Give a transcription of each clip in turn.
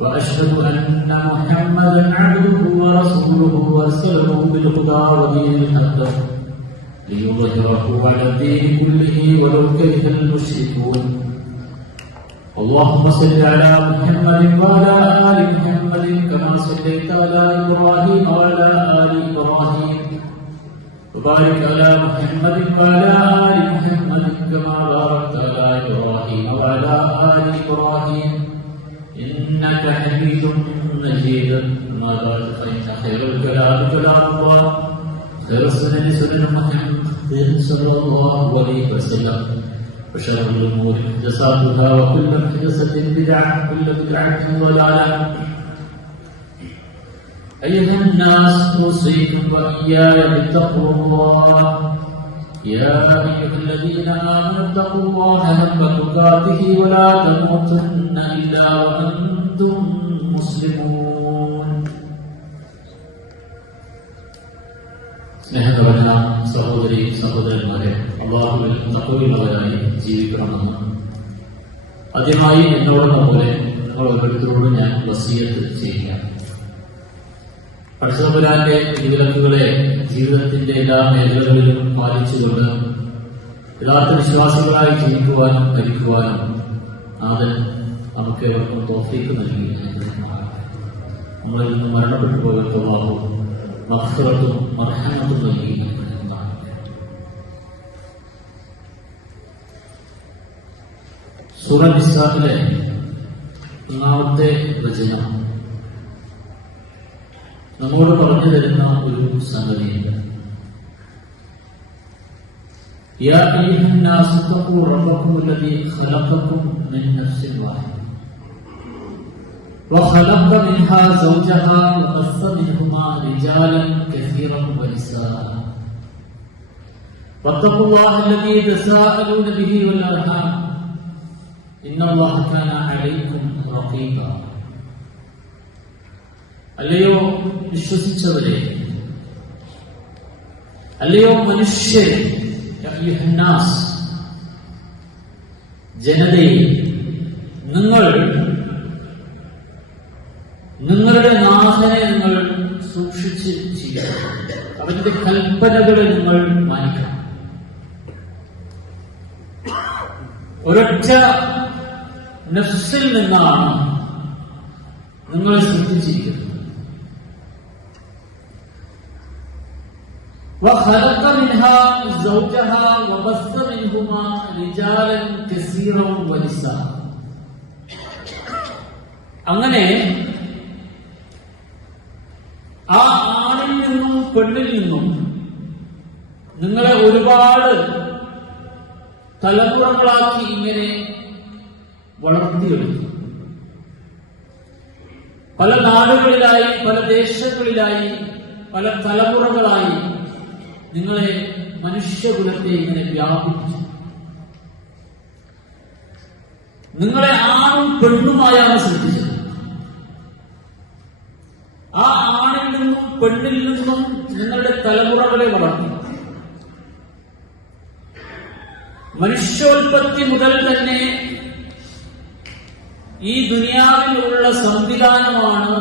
وأشهد أن محمدا عبده ورسوله ارسله بالهدى ودين الحق ليظهره على الدين كله ولو كره المشركون. اللهم صل على محمد وعلى آل محمد كما صليت على إبراهيم وعلى آل إبراهيم. وبارك على محمد وعلى آل محمد كما باركت على إبراهيم وعلى آل إبراهيم. إنك حميد مجيد. بعد فإن خير الكلام كلام الله. خير السنن سنن محمد. صلى الله عليه وسلم. وشر الأمور محدثاتها وكل محدثة بدعة وكل بدعة ضلالة. أيها الناس أوصيكم وإياي بتقوى الله. يا أيها الذين آمنوا اتقوا الله حق تقاته ولا تموتن إلا وأنتم مسلمون സ്നേഹകരന സഹോദരി സഹോദരന്മാരെ അള്ളാഹുവിൽ തക്കവിലുള്ളവരായി ജീവിക്കണമെന്ന് ആദ്യമായി എന്നോടെന്ന പോലെ നിങ്ങൾ ഓരോരുത്തരോട് ഞാൻ വസീയത്ത് ചെയ്യുക പരശുരാന്റെ വിലക്കുകളെ ജീവിതത്തിന്റെ എല്ലാ മേഖലകളിലും പാലിച്ചുകൊണ്ട് യഥാർത്ഥ വിശ്വാസികളായി ജീവിക്കുവാനും ഭരിക്കുവാനും നാഥൻ നമുക്ക് എവർക്കും തോഫീക്ക് നൽകി. നമ്മളിൽ നിന്ന് മരണപ്പെട്ടു പോകത്തുള്ളാഹു മഹസുറത്തും മർഹനത്തും നൽകി. സൂറ ഇസ്ലാമിലെ ഒന്നാമത്തെ വചനം നമ്മോട് പറഞ്ഞു തരുന്ന ഒരു സംഗതിയുണ്ട് يا أيها الناس اتقوا ربكم الذي خلقكم من نفس واحدة وخلق منها زوجها وبث منهما رجالا كثيرا ونساء واتقوا الله الذي تساءلون به والأرحام إن الله كان عليكم رقيبا അല്ലയോ വിശ്വസിച്ചവരെ? അല്ലയോ യഹ്നാസ്, ജനതയെ നിങ്ങൾ നിങ്ങളുടെ നാഥനെ നിങ്ങൾ സൂക്ഷിച്ച് ചെയ്യണം അവന്റെ കൽപ്പനകളെ നിങ്ങൾ മാനിക്കണം. ഒരൊറ്റ നഫ്സിൽ നിന്നാണ് നിങ്ങൾ സൃഷ്ടിച്ചിരിക്കുന്നത്. وخلق منها زوجها وبث منهما رجالا كثيرا ونساء അങ്ങനെ ആ ആണിൽ നിന്നും പെണ്ണിൽ നിന്നും നിങ്ങളെ ഒരുപാട് തലമുറകളാക്കി ഇങ്ങനെ വളർത്തിയെടുത്തു പല നാടുകളിലായി പല ദേശങ്ങളിലായി പല തലമുറകളായി നിങ്ങളെ മനുഷ്യകുലത്തെ ഇങ്ങനെ വ്യാപിപ്പിച്ചു. നിങ്ങളെ ആണും പെണ്ണുമായാണ് സൃഷ്ടിച്ചത് ആ ആണിൽ നിന്നും പെണ്ണിൽ നിന്നും നിങ്ങളുടെ തലമുറകളെ വളർത്തി. മനുഷ്യോൽപത്തി മുതൽ തന്നെ ഈ ദുനിയാവിലുള്ള സംവിധാനമാണ്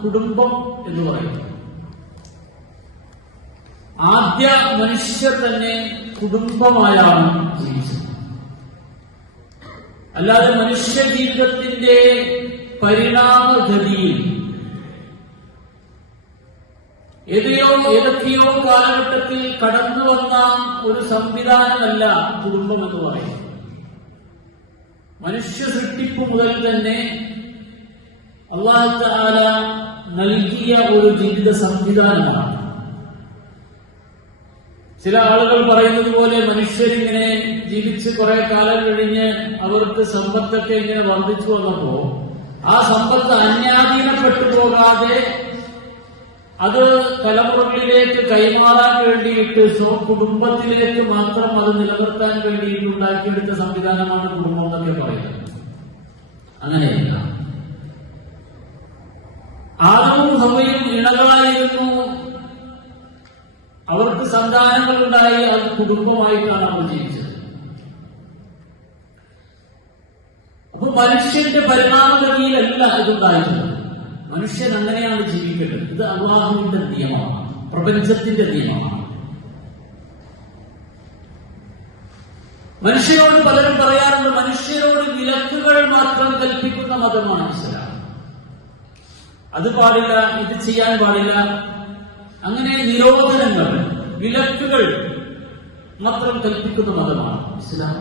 കുടുംബം എന്ന് പറയുന്നത്. ആദ്യ മനുഷ്യർ തന്നെ കുടുംബമായാണ് ജീവിച്ചത്. അല്ലാതെ മനുഷ്യ ജീവിതത്തിന്റെ പരിണാമഗതിയിൽ ഏതെയോ ഏതൊക്കെയോ കാലഘട്ടത്തിൽ കടന്നു വന്ന ഒരു സംവിധാനമല്ല കുടുംബം എന്ന് പറയുന്നത്. മനുഷ്യ സൃഷ്ടിപ്പ് മുതൽ തന്നെ അള്ളാഹ് നൽകിയ ഒരു ജീവിത സംവിധാനമാണ്. ചില ആളുകൾ പറയുന്നത് പോലെ മനുഷ്യരിങ്ങനെ ജീവിച്ച് കുറെ കാലം കഴിഞ്ഞ് അവർക്ക് സമ്പത്തൊക്കെ ഇങ്ങനെ വർദ്ധിച്ചു വന്നപ്പോ ആ സമ്പത്ത് അന്യാധീനപ്പെട്ടു പോകാതെ അത് തലമുറകളിലേക്ക് കൈമാറാൻ വേണ്ടിയിട്ട് കുടുംബത്തിലേക്ക് മാത്രം അത് നിലനിർത്താൻ വേണ്ടിയിട്ട് ഉണ്ടാക്കിയെടുത്ത സംവിധാനമാണ് കുടുംബം എന്നൊക്കെ പറയുന്നത്. അങ്ങനെയല്ല. ആദവും ഹവയും ഇണകളായിരുന്നു അവർക്ക് സന്താനങ്ങളുണ്ടായി അത് കുടുംബമായിട്ടാണ് അവർ ജീവിച്ചത്. അപ്പൊ മനുഷ്യന്റെ പരിണാമഗതിയിലല്ല ഇതുണ്ടായിട്ടുള്ളത് മനുഷ്യൻ അങ്ങനെയാണ് ജീവിക്കേണ്ടത്. ഇത് അള്ളാഹുവിന്റെ നിയമമാണ്. പ്രപഞ്ചത്തിന്റെ നിയമമാണ്. മനുഷ്യരോട് പലരും പറയാറുണ്ട് മനുഷ്യരോട് വിലക്കുകൾ മാത്രം കൽപ്പിക്കുന്ന മതമാണ് ഇസ്ലാം അത് പാടില്ല ഇത് ചെയ്യാൻ പാടില്ല. അങ്ങനെ നിരോധനങ്ങൾ. വിലക്കുകൾ മാത്രം കൽപ്പിക്കുന്ന മതമാണ് ഇസ്ലാം.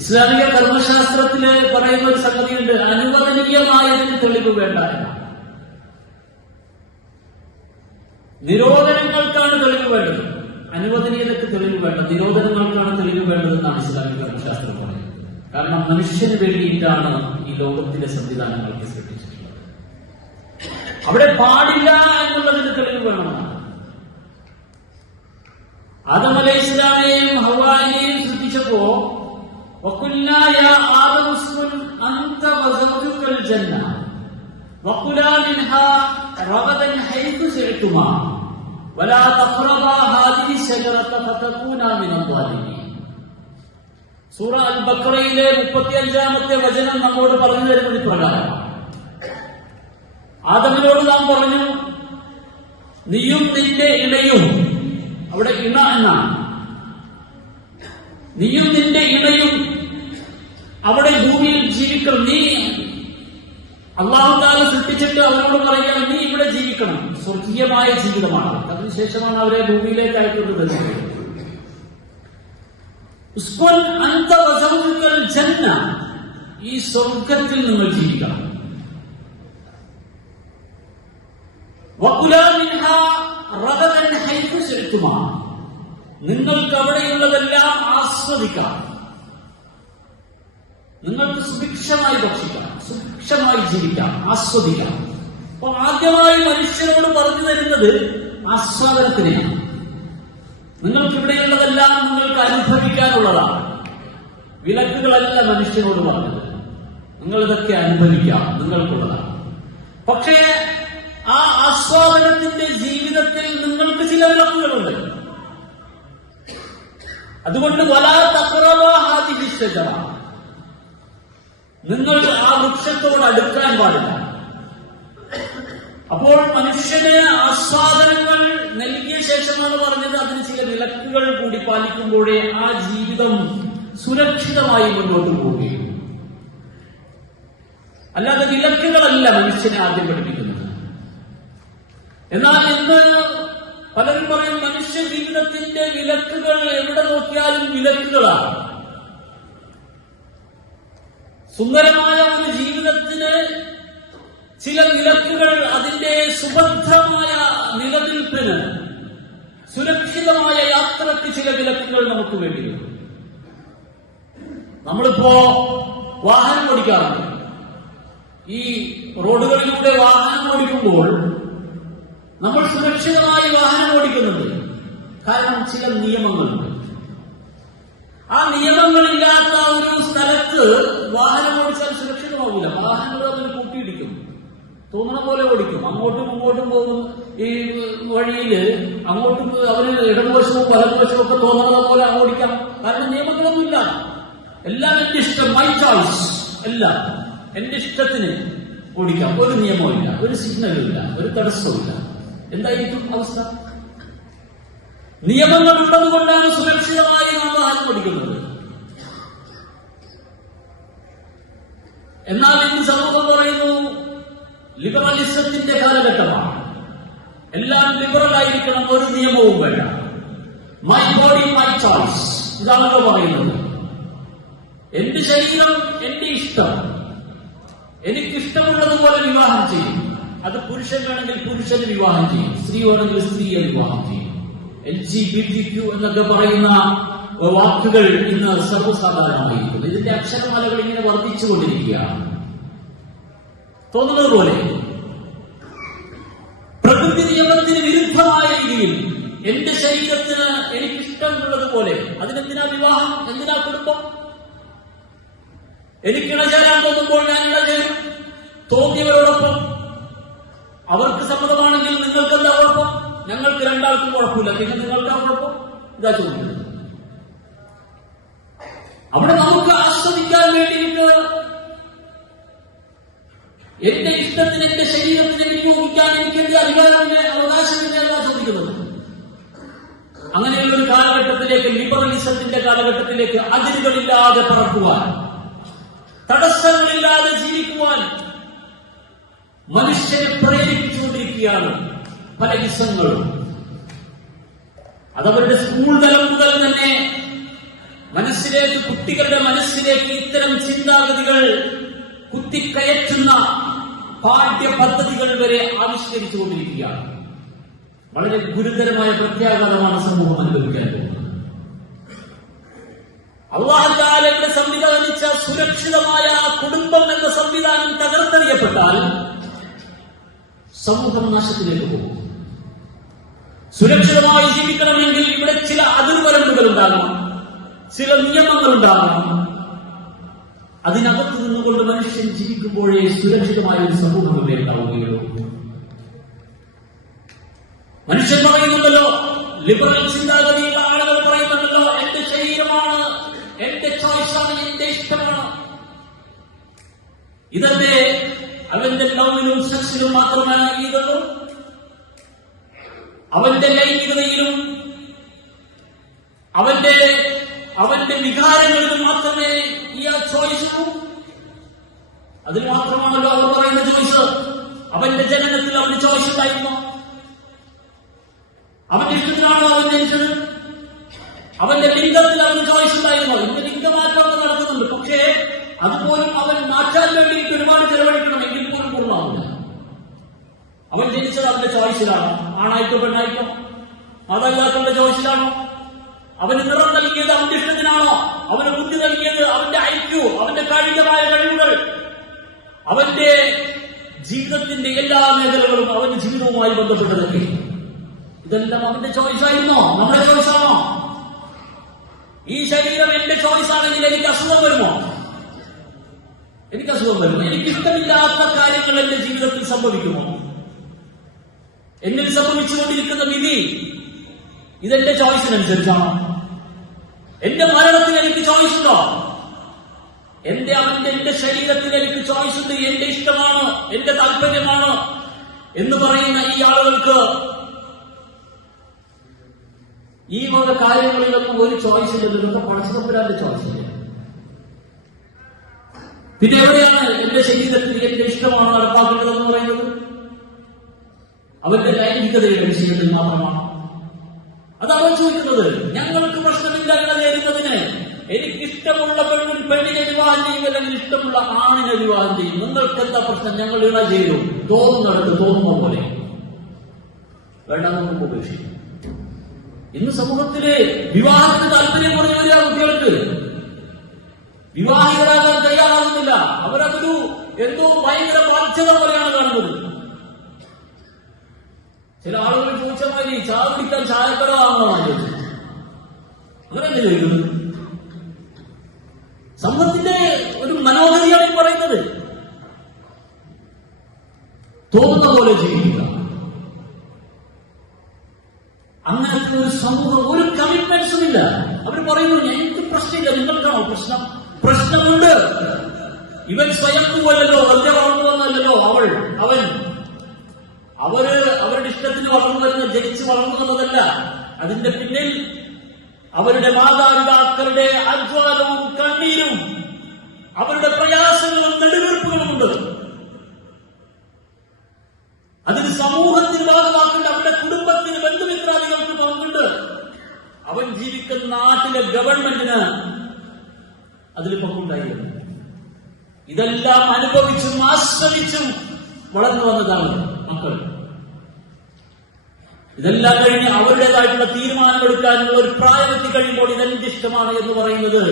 ഇസ്ലാമിക കർമ്മശാസ്ത്രത്തിൽ പറയുന്ന ഒരു സംഗതിയുണ്ട് അനുവദനീയമായതിന് തെളിവ് വേണ്ട. നിരോധനങ്ങൾക്കാണ് തെളിവ് വേണ്ടത്. അനുവദനീയതയ്ക്ക് തെളിവ് വേണ്ട നിരോധനങ്ങൾക്കാണ് തെളിവ് വേണ്ടതെന്നാണ് ഇസ്ലാമിക കർമ്മശാസ്ത്രം പറയുന്നത്. കാരണം മനുഷ്യന് വേണ്ടിയിട്ടാണ് ഈ ലോകത്തിലെ സംവിധാനങ്ങൾക്ക് സൃഷ്ടിച്ചിട്ടുള്ളത് അവിടെ പാടില്ല എന്നുള്ളതിന്റെ തെളിവ് വേണം. ആദം അലൈഹി ഇസ്ലാമിനെയും ഹവാനെയും സൃഷ്ടിച്ചപ്പോ സൂറ അൽ ബക്രയിലെ മുപ്പത്തി അഞ്ചാമത്തെ വചനം നമ്മോട് പറഞ്ഞു തരുന്നത് ഇപ്രകാരം ആദമിനോട് നാം പറഞ്ഞു നീയും നിന്റെ ഇണയും അവിടെ ഇണ എന്നാണ്. നീയും നിന്റെ ഇണയും അവിടെ ഭൂമിയിൽ ജീവിക്കണം. നീ അള്ളാഹുദാല സൃഷ്ടിച്ചിട്ട് അവരോട് പറയുകയാണ് നീ ഇവിടെ ജീവിക്കണം. സ്വർഗീയമായ ജീവിതമാണ്. അതിനുശേഷമാണ് അവരെ ഭൂമിയിലേക്ക് അയക്കുന്നത്. ഈ സ്വർഗത്തിൽ നിങ്ങൾ ജീവിക്കണം. നിങ്ങൾക്ക് അവിടെയുള്ളതെല്ലാം ആസ്വദിക്കാം. നിങ്ങൾക്ക് സുഭിക്ഷമായി ഭക്ഷിക്കാം സുഭിക്ഷമായി ജീവിക്കാം ആസ്വദിക്കാം. അപ്പൊ ആദ്യമായി മനുഷ്യനോട് പറഞ്ഞു തരുന്നത് ആസ്വാദനത്തിനെയാണ്. നിങ്ങൾക്ക് ഇവിടെയുള്ളതെല്ലാം നിങ്ങൾക്ക് അനുഭവിക്കാനുള്ളതാണ്. വിലക്കുകളല്ല മനുഷ്യനോട് പറഞ്ഞത്. നിങ്ങൾ ഇതൊക്കെ അനുഭവിക്കാം നിങ്ങൾക്കുള്ളതാണ്. പക്ഷേ ആ ആസ്വാദനത്തിന്റെ ജീവിതത്തിൽ നിങ്ങൾക്ക് ചില വിലക്കുകളുണ്ട് അതുകൊണ്ട് വലാ തക്രവാഹാതിശജ നിങ്ങൾ ആ വൃക്ഷത്തോട് അടുക്കാൻ പാടില്ല. അപ്പോൾ മനുഷ്യന് ആസ്വാദനങ്ങൾ നൽകിയ ശേഷമാണ് പറഞ്ഞത് അതിന് ചില വിലക്കുകൾ കൂടി പാലിക്കുമ്പോഴേ ആ ജീവിതം സുരക്ഷിതമായി മുന്നോട്ട് പോവുകയും അല്ലാതെ വിലക്കുകളല്ല മനുഷ്യനെ ആദ്യം പഠിപ്പിക്കുന്നത്. എന്നാൽ ഇന്ന് പലരും പറയും മനുഷ്യ ജീവിതത്തിന്റെ വിലക്കുകൾ എവിടെ നോക്കിയാലും വിലക്കുകളാണ്. സുന്ദരമായ ഒരു ജീവിതത്തിന് ചില വിലക്കുകൾ അതിന്റെ സുബദ്ധമായ നിലനിൽപ്പിന് സുരക്ഷിതമായ യാത്രയ്ക്ക് ചില വിലക്കുകൾ നമുക്ക് വേണ്ടിയുണ്ട് നമ്മളിപ്പോ വാഹനം ഓടിക്കാറുണ്ട്. ഈ റോഡുകളിലൂടെ വാഹനം ഓടിക്കുമ്പോൾ നമ്മൾ സുരക്ഷിതമായി വാഹനം ഓടിക്കുന്നുണ്ട്. കാരണം ചില നിയമങ്ങളുണ്ട്. ആ നിയമങ്ങളില്ലാത്ത ഒരു സ്ഥലത്ത് വാഹനം ഓടിച്ചാൽ സുരക്ഷിതമാവില്ല. വാഹനങ്ങൾ അതിൽ കൂട്ടിയിടിക്കും. തോന്നണ പോലെ ഓടിക്കും. അങ്ങോട്ടും ഇങ്ങോട്ടും പോകും ഈ വഴിയിൽ അങ്ങോട്ടും അവർ ഇടതുവശവും വലതുവശവും ഒക്കെ തോന്നണ പോലെ ഓടിക്കാം. കാരണം നിയമങ്ങളൊന്നുമില്ല. എല്ലാം എന്റെ ഇഷ്ടം. മൈ ചോയ്സ് എല്ലാം. എന്റെ ഇഷ്ടത്തിന് ഓടിക്കാം. ഒരു നിയമമില്ല ഒരു സിഗ്നലും ഇല്ല ഒരു തടസ്സവുമില്ല. എന്തായിരിക്കും അവസ്ഥ നിയമങ്ങൾ ഉള്ളതുകൊണ്ടാണ് സുരക്ഷിതമായി നമ്മൾ ആരും പഠിക്കുന്നത്. എന്നാൽ ഇന്ന് സമൂഹം പറയുന്നു ലിബറലിസത്തിന്റെ കാലഘട്ടമാണ്. എല്ലാം ലിബറൽ ആയിരിക്കണം ഒരു നിയമവും വേണ്ട. മൈ ബോഡി മൈ ചോയ്സ് ഇതാണല്ലോ പറയുന്നത്. എന്റെ ശരീരം? എന്റെ ഇഷ്ടം. എനിക്കിഷ്ടമുള്ളതുപോലെ വിവാഹം ചെയ്യും. അത് പുരുഷനാണെങ്കിൽ പുരുഷന് വിവാഹം ചെയ്യും. സ്ത്രീയാണെങ്കിൽ സ്ത്രീയെ വിവാഹം ചെയ്യും. L G B T Q എന്നൊക്കെ പറയുന്ന വാക്കുകൾ ഇന്ന് സർവസാധാരണമായിരിക്കുന്നു. ഇതിന്റെ അക്ഷരമാലകൾ ഇങ്ങനെ വർദ്ധിച്ചുകൊണ്ടിരിക്കുകയാണ്. തോന്നുന്നത് പോലെ പ്രകൃതി നിയമത്തിന് വിരുദ്ധമായ രീതിയിൽ എന്റെ ശരീരത്തിന് എനിക്ക് ഇഷ്ടമുള്ളത് പോലെ അതിനെന്തിനാ വിവാഹം? എന്തിനാ കുടുംബം? എനിക്ക് ഇണചേരാൻ തോന്നുമ്പോൾ ഞാൻ ഇണചേരും തോന്നിയവരോടൊപ്പം അവർക്ക് സമ്മതമാണെങ്കിൽ നിങ്ങൾക്ക് എന്താ കുഴപ്പം? ഞങ്ങൾക്ക് രണ്ടാൾക്കും കുഴപ്പമില്ല. പിന്നെ നിങ്ങൾക്ക് കുഴപ്പം? ഇതാ ചോദിക്കുന്നത് അവിടെ നമുക്ക് ആസ്വദിക്കാൻ വേണ്ടിയിട്ട് എന്റെ ഇഷ്ടത്തിന് എന്റെ ശരീരത്തിന് വിനിയോഗിക്കാൻ എനിക്ക് എന്റെ അധികാരത്തിന്റെ അവകാശമില്ല എന്നാ ചോദിക്കുന്നത്. അങ്ങനെയുള്ള ഒരു കാലഘട്ടത്തിലേക്ക് ലിബറലിസത്തിന്റെ കാലഘട്ടത്തിലേക്ക് അതിരുകളില്ലാതെ പറക്കുവാൻ തടസ്സങ്ങളില്ലാതെ ജീവിക്കുവാൻ മനുഷ്യനെ പ്രേരിപ്പിച്ചുകൊണ്ടിരിക്കുകയാണ് പല ഇസങ്ങളും അതവരുടെ സ്കൂൾ തലം മുതൽ തന്നെ മനസ്സിലേക്ക് കുട്ടികളുടെ മനസ്സിലേക്ക് ഇത്തരം ചിന്താഗതികൾ കുത്തിക്കയറ്റുന്ന പാഠ്യപദ്ധതികൾ വരെ ആവിഷ്കരിച്ചുകൊണ്ടിരിക്കുകയാണ്. വളരെ ഗുരുതരമായ പ്രത്യാഘാതമാണ് സമൂഹം അനുഭവിക്കാൻ പോകുന്നത്. സംവിധാനിച്ച സുരക്ഷിതമായ കുടുംബം എന്ന സംവിധാനം തകർത്തെറിയപ്പെട്ടാൽ സമൂഹം നാശത്തിലേക്ക് പോകും. സുരക്ഷിതമായി ജീവിക്കണമെങ്കിൽ ഇവിടെ ചില അതിർവരമ്പുകൾ ഉണ്ടാകണം ചില നിയമങ്ങൾ ഉണ്ടാകണം അതിനകത്ത് നിന്നുകൊണ്ട് മനുഷ്യൻ ജീവിക്കുമ്പോഴേ സുരക്ഷിതമായ ഒരു സമൂഹം ഉണ്ടാവുകയുള്ളൂ. മനുഷ്യൻ പറയുന്നുണ്ടല്ലോ ലിബറൽ ചിന്താഗതിയുള്ള ആളുകൾ പറയുന്നുണ്ടല്ലോ എന്റെ ശരീരമാണ് എന്റെ ചോയ്സാണ് എന്റെ ഇഷ്ടമാണ്. ഇതന്റെ അവന്റെ ലൗവിനും സെക്സിലും മാത്രമല്ല ഇതുള്ളൂ. അവന്റെ ലൈംഗികതയിലും അവന്റെ അവന്റെ വികാരങ്ങളിലും മാത്രമേ ഈ ആ ചോയ്സൂ ഉള്ളൂ. അതിൽ മാത്രമാണല്ലോ അവർ പറയുന്ന ചോയ്സ്. അവന്റെ ജനനത്തിൽ അവന് ചോയ്സ് ഉണ്ടായിരുന്നു അവന്റെ ഇഷ്ടത്തിലാണോ ജനിച്ചത്. അവന്റെ ലിംഗത്തിൽ അവന് ചോയ്സ് ഉണ്ടായിരുന്നു. ഇന്ന് ലിംഗമാറ്റമൊക്കെ നടക്കുന്നുണ്ട് പക്ഷേ അതുപോലും അവൻ മാറ്റാൻ വേണ്ടിയിട്ട് ഒരുപാട് ചെലവഴിക്കണം എങ്കിൽ പോലും പൂർണമാവില്ല അവൻ ജനിച്ചത് അവന്റെ ചോയ്സിലാണ്. ആണായിട്ടോ പെണ്ണായിട്ടോ മാതാപിതാക്കളുടെ ചോയ്സിലാണോ. അവന് നിറം നൽകിയത് അവന്റെ ഇഷ്ടത്തിനാണോ? അവന് ബുദ്ധി നൽകിയത് അവന്റെ ഐക്യു അവന്റെ കായികമായ കഴിവുകൾ. അവന്റെ ജീവിതത്തിന്റെ എല്ലാ മേഖലകളും അവന്റെ ജീവിതവുമായി ബന്ധപ്പെട്ടതൊക്കെ. ഇതെല്ലാം അവന്റെ ചോയ്സായിരുന്നോ? നമ്മുടെ ചോയ്സാണോ? ഈ ശരീരം എന്റെ ചോയ്സ് ആണെങ്കിൽ എനിക്ക് അസുഖം വരുമോ? എനിക്ക് അസുഖം വരുമോ? എനിക്ക് ഇഷ്ടമില്ലാത്ത കാര്യങ്ങൾ എന്റെ ജീവിതത്തിൽ സംഭവിക്കുമോ? എന്നിൽ സംഭവിച്ചുകൊണ്ടിരിക്കുന്ന വിധി ഇതെന്റെ ചോയ്സിനനുസരിച്ചാണ് എന്റെ മരണത്തിന് എനിക്ക് ചോയ്സ് ഉണ്ടോ? എന്റെ അവന്റെ എന്റെ ശരീരത്തിന് എനിക്ക് ചോയ്സ് ഉണ്ട്. എന്റെ ഇഷ്ടമാണ് എന്റെ താല്പര്യമാണ് എന്ന് പറയുന്ന ഈ ആളുകൾക്ക് ഈ വക കാര്യങ്ങളിലൊന്നും ഒരു ചോയ്സ് ഇല്ല. ഇതൊക്കെ പടച്ചതമ്പുരാന്റെ ചോയ്സ് ഇല്ല. പിന്നെ എവിടെയാണ് എന്റെ ശരീരത്തിൽ എന്റെ ഇഷ്ടമാണ് നടപ്പാക്കേണ്ടതെന്ന് പറയുന്നത്? അവന്റെ ലൈംഗികതയുടെ വിഷയത്തിൽ മാത്രമാണ്. അത് അവർ ചോദിക്കുന്നത് ഞങ്ങൾക്ക് പ്രശ്നമില്ല എന്ന് നേരുന്നതിന് എനിക്കിഷ്ടമുള്ള പെണ്ണിൽ പെണ്ണിനെ വിവാഹം ചെയ്യും അല്ലെങ്കിൽ ഇഷ്ടമുള്ള ആണിനെ വിവാഹം ചെയ്യും. നിങ്ങൾക്ക് എന്താ പ്രശ്നം? ഞങ്ങൾ ഇണ ചെയ്തു തോന്നുന്നിടത്ത് തോന്നുന്ന പോലെ. നമുക്ക് ഉപേക്ഷിക്കും. ഇന്ന് സമൂഹത്തിൽ വിവാഹത്തിന് താല്പര്യം കുറഞ്ഞു വരിക കുട്ടികൾക്ക്. വിവാഹിതരാകാൻ തയ്യാറാകുന്നില്ല. അവരതൊരു എന്തോ ഭയങ്കര ബാധ്യത പോലെയാണ് കാണുന്നത്. ചില ആളുകൾ ചോദിച്ച മാതിരി ചായ കുടിക്കാൻ ചായക്കട വാങ്ങണമെന്ന് ചോദിച്ചു. അങ്ങനെ ചോദിക്കുന്നത്? സമ്പത്തിന്റെ ഒരു മനോഗതിയാണ് ഈ പറയുന്നത് തോന്നുന്ന പോലെ ജീവിക്കുക. അങ്ങനത്തെ ഒരു സമൂഹം ഒരു കമ്മിറ്റ്മെന്റ്സും ഇല്ല. അവർ പറയുന്നു എനിക്ക് പ്രശ്നമില്ല നിങ്ങൾക്കാണോ പ്രശ്നം? പ്രശ്നമുണ്ട്. ഇവൻ സ്വയം പോലല്ലോ അദ്ദേഹം വന്നല്ലോ അവൾ അവൻ അവർ അവരുടെ ഇഷ്ടത്തിന് വളർന്നു വരുന്ന ജനിച്ച് വളർന്നു വന്നതല്ല. അതിന്റെ പിന്നിൽ അവരുടെ മാതാപിതാക്കളുടെ അധ്വാനവും കണ്ണീരും അവരുടെ പ്രയാസങ്ങളും നെടുവീർപ്പുകളും ഉണ്ട്. അതിന് സമൂഹത്തിന് ഭാഗമാക്കേണ്ട അവരുടെ കുടുംബത്തിന് ബന്ധുമിത്രാദികൾക്ക് പങ്കുണ്ട്. അവൻ ജീവിക്കുന്ന നാട്ടിലെ ഗവൺമെന്റിന് അതിൽ പങ്കുണ്ടായിരുന്നു. ഇതെല്ലാം അനുഭവിച്ചും ആസ്വദിച്ചും വളർന്നു വന്നതാണ്. മക്കൾ ഇതെല്ലാം കഴിഞ്ഞ് അവരുടേതായിട്ടുള്ള തീരുമാനമെടുക്കാനുള്ള ഒരു പ്രായമെത്തി കഴിയുമ്പോൾ ഇതെന്റെ ഇഷ്ടമാണ് എന്ന് പറയുന്നത്?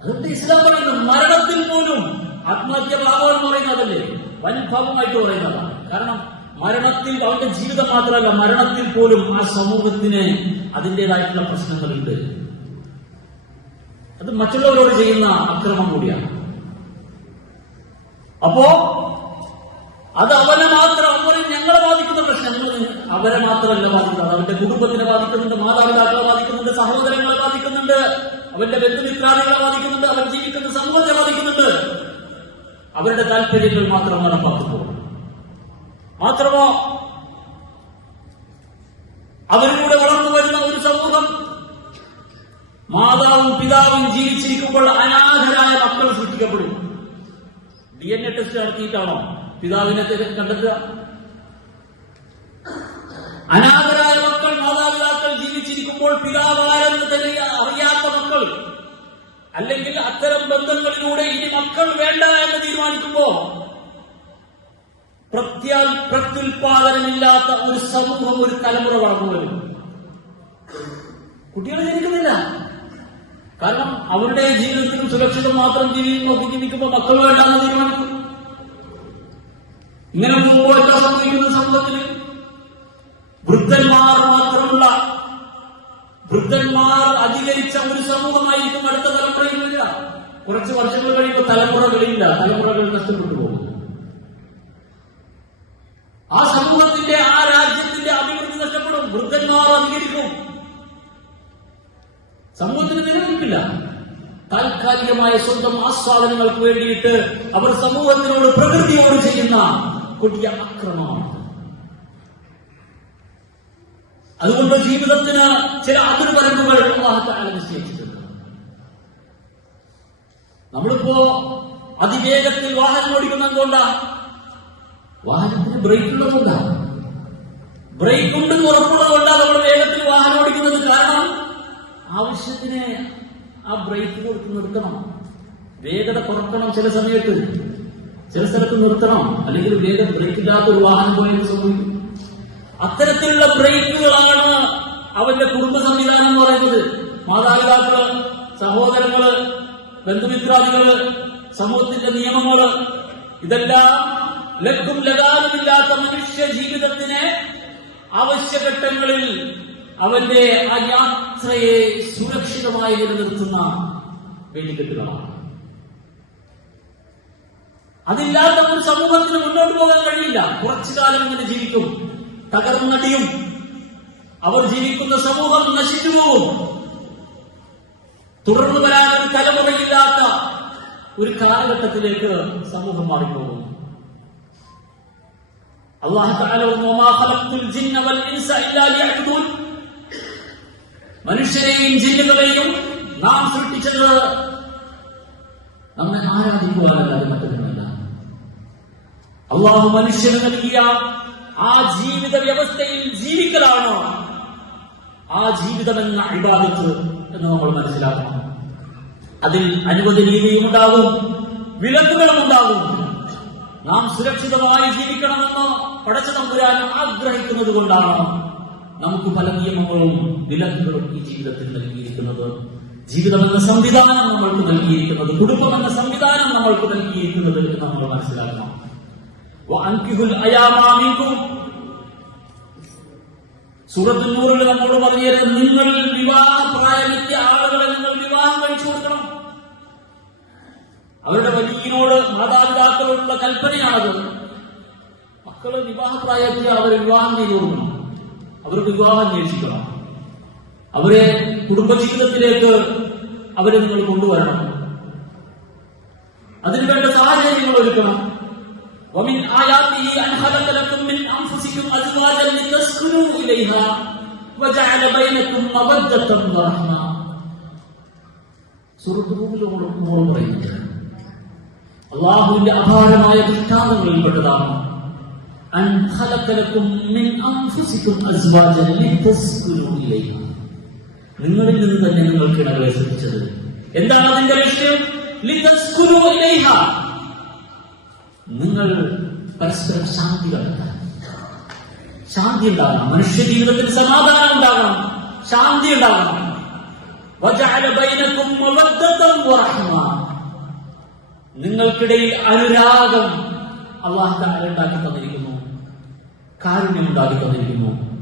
അതുകൊണ്ട് ഇസ്ലാം പറയുന്നു? മരണത്തിൽ പോലും ആത്മഹത്യ ഭാവം എന്ന് പറയുന്നതല്ലേ വൻ ഭാവമായിട്ട് പറയുന്നതാണ്. കാരണം മരണത്തിൽ അവന്റെ ജീവിതം മാത്രമല്ല മരണത്തിൽ പോലും ആ സമൂഹത്തിന് അതിന്റെതായിട്ടുള്ള പ്രശ്നങ്ങളുണ്ട്. അത് മറ്റുള്ളവരോട് ചെയ്യുന്ന അക്രമം കൂടിയാണ്. അപ്പോ അത് അവനെ മാത്രം അവരെ ഞങ്ങളെ ബാധിക്കുന്ന പ്രശ്നങ്ങൾ അവരെ മാത്രമല്ല ബാധിക്കുന്നത്. അവന്റെ കുടുംബത്തിനെ ബാധിക്കുന്നുണ്ട് മാതാപിതാക്കളെ ബാധിക്കുന്നുണ്ട് സഹോദരങ്ങളെ ബാധിക്കുന്നുണ്ട് അവന്റെ ബന്ധുമിത്രാദികളെ ബാധിക്കുന്നുണ്ട് അവൻ ജീവിക്കുന്ന സമൂഹത്തെ ബാധിക്കുന്നുണ്ട്. അവരുടെ താല്പര്യങ്ങൾ മാത്രം നടപ്പാക്കുന്നു മാത്രമോ അവരിലൂടെ വളർന്നു വരുന്ന ഒരു സമൂഹം മാതാവും പിതാവും ജീവിച്ചിരിക്കുമ്പോൾ അനാഥരായ മക്കൾ സൃഷ്ടിക്കപ്പെടും. ഡി എൻ എ ടെസ്റ്റ് നടത്തിയിട്ടാണോ പിതാവിനെ കണ്ടെത്തുക? അനാഥരായ മക്കൾ മാതാപിതാക്കൾ ജീവിച്ചിരിക്കുമ്പോൾ പിതാവാരെന്ന് തന്നെ അറിയാത്ത മക്കൾ അല്ലെങ്കിൽ അത്തരം ബന്ധങ്ങളിലൂടെ ഇനി മക്കൾ വേണ്ട എന്ന് തീരുമാനിക്കുമ്പോ പ്രത്യാ പ്രത്യുൽപാദനമില്ലാത്ത ഒരു സമൂഹം ഒരു തലമുറ വളർന്നു വരും. കുട്ടികൾ ജനിക്കുന്നില്ല. കാരണം അവരുടെ ജീവിതത്തിനും സുരക്ഷിതം മാത്രം ജീവിക്കും നോക്കി ജീവിക്കുമ്പോൾ മക്കൾ വേണ്ടാന്ന് തീരുമാനിക്കും. ഇങ്ങനെ പോകുമ്പോൾ സംഭവിക്കുന്ന സമൂഹത്തിൽ വൃദ്ധന്മാർ മാത്രമുള്ള വൃദ്ധന്മാർ അധികരിച്ച ഒരു സമൂഹമായിരിക്കും അടുത്ത തലമുറയിൽ വരിക. കുറച്ച് വർഷങ്ങൾ കഴിയുമ്പോൾ തലമുറകളില്ല തലമുറകൾ നഷ്ടപ്പെട്ടു പോകും ആ സമൂഹത്തിന്റെ ആ രാജ്യത്തിന്റെ സമൂഹത്തിന് നിലനിൽക്കില്ല താൽക്കാലികമായ സ്വന്തം ആസ്വാദനങ്ങൾക്ക് വേണ്ടിയിട്ട് അവർ സമൂഹത്തിനോട് പ്രകൃതിയോട് ചെയ്യുന്ന കൊടിയ അക്രമമാണ് അതുകൊണ്ട് ജീവിതത്തിന് ചില അതിർവരമ്പുകൾ അള്ളാഹത്താല നിശ്ചയിച്ചിട്ടുണ്ട്. നമ്മളിപ്പോ അതിവേഗത്തിൽ വാഹനം ഓടിക്കുന്നത് എന്തുകൊണ്ടാ? വാഹനത്തിന് ബ്രേക്ക് ഉള്ളതുകൊണ്ടാണ് ബ്രേക്ക് ഉണ്ടെന്ന് ഉറപ്പുള്ളതുകൊണ്ടാണ് നമ്മൾ വേഗത്തിൽ വാഹനം ഓടിക്കുന്നത് കാരണം ആവശ്യത്തിന് ആ ബ്രേക്ക് കൊടുത്ത് നിർത്തണം. വേഗത കുറക്കണം ചില സമയത്ത്. ചില സ്ഥലത്ത് നിർത്തണം. അല്ലെങ്കിൽ വേഗം ബ്രേക്ക് ഇല്ലാത്ത ഒരു വാഹനം പോയി സംഭവിക്കും. അത്തരത്തിലുള്ള ബ്രേക്കുകളാണ് അവന്റെ കുടുംബ സംവിധാനം എന്ന് പറയുന്നത്. മാതാപിതാക്കൾ സഹോദരങ്ങൾ ബന്ധുമിത്രാദികൾ സമൂഹത്തിന്റെ നിയമങ്ങൾ ഇതെല്ലാം ലക്കും ലഗാനുമില്ലാത്ത മനുഷ്യ ജീവിതത്തിന് ആവശ്യഘട്ടങ്ങളിൽ അവന്റെ ആ യാത്രയെ സുരക്ഷിതമായി നിലനിർത്തുന്ന വെടിക്കെട്ടുകളാണ് അതില്ലാത്ത ഒരു സമൂഹത്തിന് മുന്നോട്ട് പോകാൻ കഴിയില്ല. കുറച്ചു കാലം ഇങ്ങനെ ജീവിക്കും. തകർന്നടിയും. അവർ ജീവിക്കുന്ന സമൂഹം നശിച്ചു പോകും. തുടർന്നു വരാൻ ഒരു തലമുറയില്ലാത്ത ഒരു കാലഘട്ടത്തിലേക്ക് സമൂഹം മാറിപ്പോകും. അള്ളാഹു മനുഷ്യരെയും ജിന്നുകളെയും നാം സൃഷ്ടിച്ചത് നമ്മെ ആരാധിക്കുവാനല്ലാതെ മറ്റൊന്നുമല്ല. അള്ളാഹു മനുഷ്യന് നൽകിയ ആ ജീവിത വ്യവസ്ഥയിൽ ജീവിക്കലാണ്? ആ ജീവിതം എന്ന അഭിബാധിച്ച് എന്ന് നമ്മൾ മനസ്സിലാക്കണം. അതിൽ അനുവദനീയതയും ഉണ്ടാകും വിലക്കുകളും ഉണ്ടാകും. നാം സുരക്ഷിതമായി ജീവിക്കണമെന്ന് പടച്ചതമ്പുരാൻ ആഗ്രഹിക്കുന്നത് കൊണ്ടാണ്? നമുക്ക് പല നിയമങ്ങളും വിലക്കുകളും ഈ ജീവിതത്തിൽ നൽകിയിരിക്കുന്നത്. ജീവിതമെന്ന സംവിധാനം നമ്മൾക്ക് നൽകിയിരിക്കുന്നത് കുടുംബമെന്ന സംവിധാനം നമ്മൾക്ക് നൽകിയിരിക്കുന്നത് എന്ന് നമ്മൾ മനസ്സിലാക്കണം. സൂറത്ത് നൂറിൽ നമ്മോട് പറഞ്ഞത് നിങ്ങൾ വിവാഹ പ്രായമെത്തിയ ആളുകളെ നിങ്ങൾ വിവാഹം കഴിച്ചു കൊടുക്കണം. അവരുടെ വലിയനോട് മാതാപിതാക്കളോടുള്ള കൽപ്പനയാണത്. മക്കൾ വിവാഹ പ്രായത്തിൽ അവരെ വിവാഹം ചെയ്തു കൊടുക്കണം. അവർക്ക് വിവാഹം അന്വേഷിക്കണം അവരെ കുടുംബജീവിതത്തിലേക്ക് അവരെ നിങ്ങൾ കൊണ്ടുവരണം അതിനുവേണ്ട സാഹചര്യങ്ങൾ ഒരുക്കണം ومن آياته أن خلق لكم من أنفسكم أزواجا لتسكنوا إليها وجعل بينكم مودة ورحمة സൂറത്ത് റൂമിൽ നമ്മൾ പറയുന്നത് അള്ളാഹുവിന്റെ അപാരമായ ദൃഷ്ടാന്തങ്ങളിൽപ്പെട്ടതാണ് ഖലഖലക്കും മിൻ അൻഫുസിക്കും അസ്വാജൻ ലിതസ്കുനു ഇലൈഹ നിങ്ങളിൽ നിന്ന് തന്നെ നിങ്ങൾക്ക് ഇടകളെ സൃഷ്ടിച്ചത്. എന്താണ് അതിന്റെ ലക്ഷ്യം? ലിതസ്കുനു ഇലൈഹ. നിങ്ങൾ പരസ്പരം ശാന്തി കണ്ടെത്താൻ ശാന്തി ഉണ്ടാകണം. മനുഷ്യ ജീവിതത്തിൽ സമാധാനം ഉണ്ടാകണം. ശാന്തി ഉണ്ടാകണം. നിങ്ങൾക്കിടയിൽ അനുരാഗം അള്ളാഹ് ഉണ്ടാക്കി തന്നിരിക്കുന്നു. കാരുണ്യം ഉണ്ടാക്കി തന്നിരിക്കുന്നു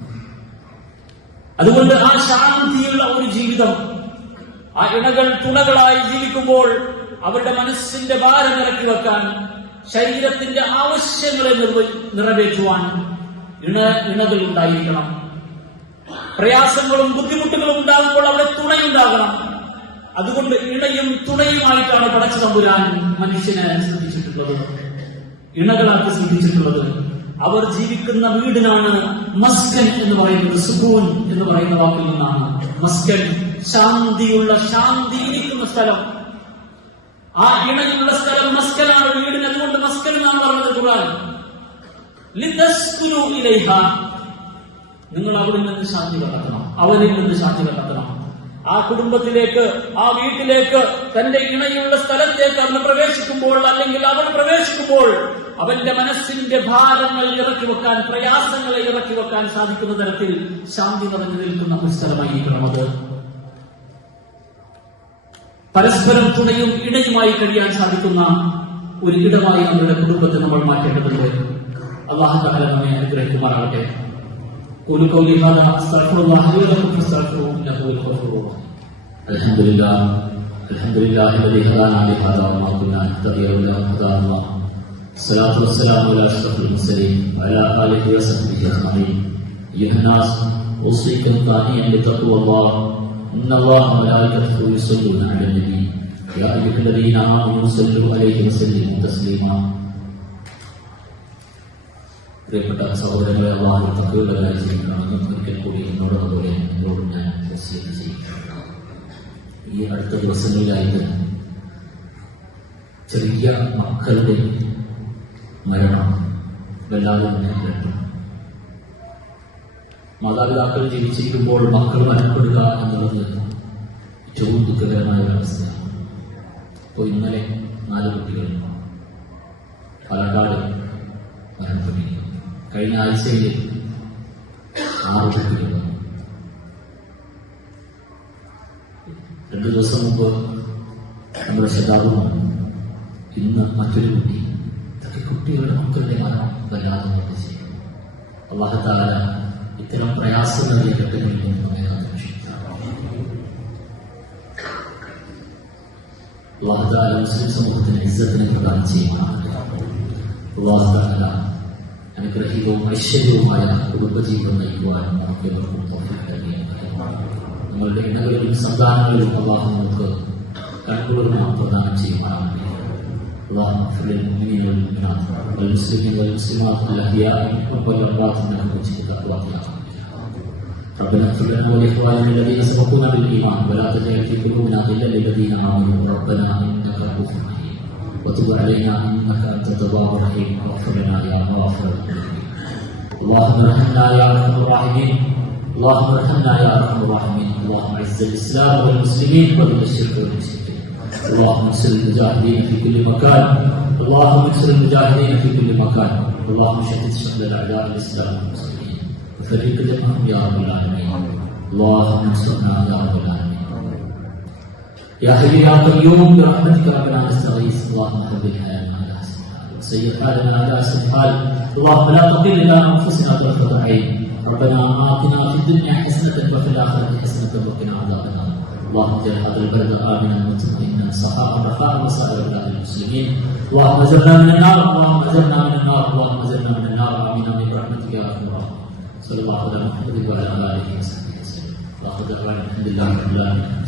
അതുകൊണ്ട് ആ ശാന്തിയുള്ള ഒരു ജീവിതം ആ ഇണകൾ തുണകളായി ജീവിക്കുമ്പോൾ അവരുടെ മനസ്സിന്റെ ഭാരം ഇറക്കി വെക്കാൻ ശരീരത്തിന്റെ ആവശ്യങ്ങളെ നിറവേറ്റുവാൻ ഇണ ഇണകൾ ഉണ്ടായിരിക്കണം. പ്രയാസങ്ങളും ബുദ്ധിമുട്ടുകളും ഉണ്ടാകുമ്പോൾ അവിടെ തുണയുണ്ടാകണം. അതുകൊണ്ട് ഇണയും തുണയുമായിട്ടാണ് പടച്ചു തമ്പുരാൻ മനുഷ്യനെ സൃഷ്ടിച്ചിട്ടുള്ളത്. ഇണകളാക്കി സൃഷ്ടിച്ചിട്ടുള്ളത്. അവർ ജീവിക്കുന്ന വീടിനാണ് മസ്കൻ എന്ന് പറയുന്നത് സുബൂൻ എന്ന് പറയുന്ന വാക്കിൽ നിന്നാണ്. മസ്കൻ ശാന്തിയുള്ള ശാന്തി ഇരിക്കുന്ന സ്ഥലം. ആ ഇണയുള്ള സ്ഥലം മസ്കനാണ് വീടിന് അതുകൊണ്ട് മസ്കൻ എന്നാണ് പറഞ്ഞത് ഖുർആൻ? നിങ്ങൾ അവിടെ നിന്ന് ശാന്തി കണ്ടെത്തണം. അവരിൽ നിന്ന് ശാന്തി കണ്ടെത്തണം. ആ കുടുംബത്തിലേക്ക് ആ വീട്ടിലേക്ക് തന്റെ ഇണയുള്ള സ്ഥലത്തേക്ക് അവൻ പ്രവേശിക്കുമ്പോൾ അല്ലെങ്കിൽ അവൻ പ്രവേശിക്കുമ്പോൾ അവന്റെ മനസ്സിന്റെ ഭാരങ്ങൾ ഇറക്കി വെക്കാൻ പ്രയാസങ്ങളെ ഇറക്കി വെക്കാൻ സാധിക്കുന്ന തരത്തിൽ ശാന്തി നിറഞ്ഞു നിൽക്കുന്ന ഒരു സ്ഥലമായിരിക്കണം അത്. പരസ്പരം തുണയും ഇണയുമായി കഴിയാൻ സാധിക്കുന്ന ഒരു ഇടമായി നമ്മുടെ കുടുംബത്തെ നമ്മൾ മാറ്റേണ്ടതുണ്ട്. അള്ളാഹു നമ്മെ അനുഗ്രഹിക്കുമാറാകട്ടെ. قولوا قولي هذا استغفر الله لي ولكم فاستغفروه انه هو الغفور الرحيم الحمد لله الحمد لله الذي هدانا لهذا وما كنا نهتدي لولا ان هدانا الله الصلاة والسلام على أشرف المرسلين وعلى آله وصحبه أجمعين أيها الناس أوصيكم ثانيا بتقوى الله إن الله وملائكته يصلون على النبي يا أيها الذين آمنوا صلوا عليه وسلموا تسليما പ്രിയപ്പെട്ട സഹോദരങ്ങളെ തക്കവുള്ളവരായി ജീവിക്കണമെന്ന് ഒരിക്കൽ കൂടി എന്നോട് അതുപോലെ എന്നോടും ഞാൻ ചെയ്യുകയാണ് ഈ അടുത്ത ദിവസങ്ങളിലായിട്ട് ചെറിയ മക്കളുടെ മരണം വല്ലാതെ തന്നെ കേട്ടു മാതാപിതാക്കൾ ജീവിച്ചിരിക്കുമ്പോൾ മക്കൾ മരണപ്പെടുക എന്നുള്ളത് ഏറ്റവും ദുഃഖകരമായ ഒരു അവസ്ഥയാണ്. ഇപ്പോൾ ഇന്നലെ നാല് കുട്ടികൾ പാലക്കാട് മരണപ്പെട്ടിരിക്കുന്നു. കഴിഞ്ഞ ആഴ്ചയിൽ ആറ് കുട്ടികൾ രണ്ടു ദിവസം മുമ്പ് നമ്മുടെ ശതാബ്ദം ഇന്ന് മറ്റൊരു കുട്ടി ഇതൊക്കെ കുട്ടികളുടെ മക്കളുടെ മരണം വല്ലാതെ നമുക്ക് ചെയ്യും. അള്ളാഹത്താല ഇത്തരം പ്രയാസങ്ങളുടെ ഘട്ടങ്ങളിൽ നിന്ന് നമ്മെ. അള്ളാഹത്താല മുസ്ലിം സമൂഹത്തിന് ഇസ്സത്തിനെ പ്രദാനം ചെയ്യുമാറാകട്ടെ. അള്ളാഹത്താല അനുഗ്രഹീതവും ഐശ്വര്യവുമായ കുടുംബജീവിതം നയിക്കുവാൻ നമുക്ക് ഇവർക്കും തൗഫീഖ് നൽകിയാട്ടെ. നമ്മളുടെ ഇണകളിലും സന്താനങ്ങളിലും അള്ളാഹു നമുക്ക് കൺകുളിർമ പ്രദാനം ചെയ്യുമാറാകട്ടെ اللهم اغفر للمؤمنين والمؤمنات والمسلمين والمسلمات الاحياء منهم والاموات انك وجهك تقواك يا رب ربنا اغفر لنا ولاخواننا الذين سبقونا بالايمان ولا تجعل في قلوبنا غلا للذين امنوا ربنا انك رؤوف رحيم وتب علينا إنك أنت التواب الرحيم. واغفر لنا يا غافر اللهم ارحمنا يا أرحم الراحمين. اللهم ارحمنا يا أرحم الراحمين. اللهم أعز الإسلام والمسلمين وذل الشرك والمشركين. اللهم انصر المجاهدين في كل مكان. اللهم انصر المجاهدين في كل مكان. اللهم شتت شمل الأعداء الإسلام والمسلمين. وفرق جمعهم يا رب العالمين. اللهم انصرنا يا رب العالمين. يا حي يا قيوم برحمتك ربنا نستغيث. اللهم هدنا حياتنا على حسن حال وسير حالنا على حسن حال اللهم لا تقل لنا أنفسنا طرفة عين. ربنا آتنا في الدنيا حسنة وفي الآخرة حسنة وقنا عذاب النار. اللهم اجعل هذا البلد آمنا مطمئنا. سخاء رخاء وسائر بلاد المسلمين. اللهم زرنا من النار اللهم زرنا من النار اللهم زرنا من النار. من برحمتك يا أرحم الراحمين. صلى الله على محمد وعلى آله وصحبه وسلم. واخر دعوانا الحمد لله رب العالمين.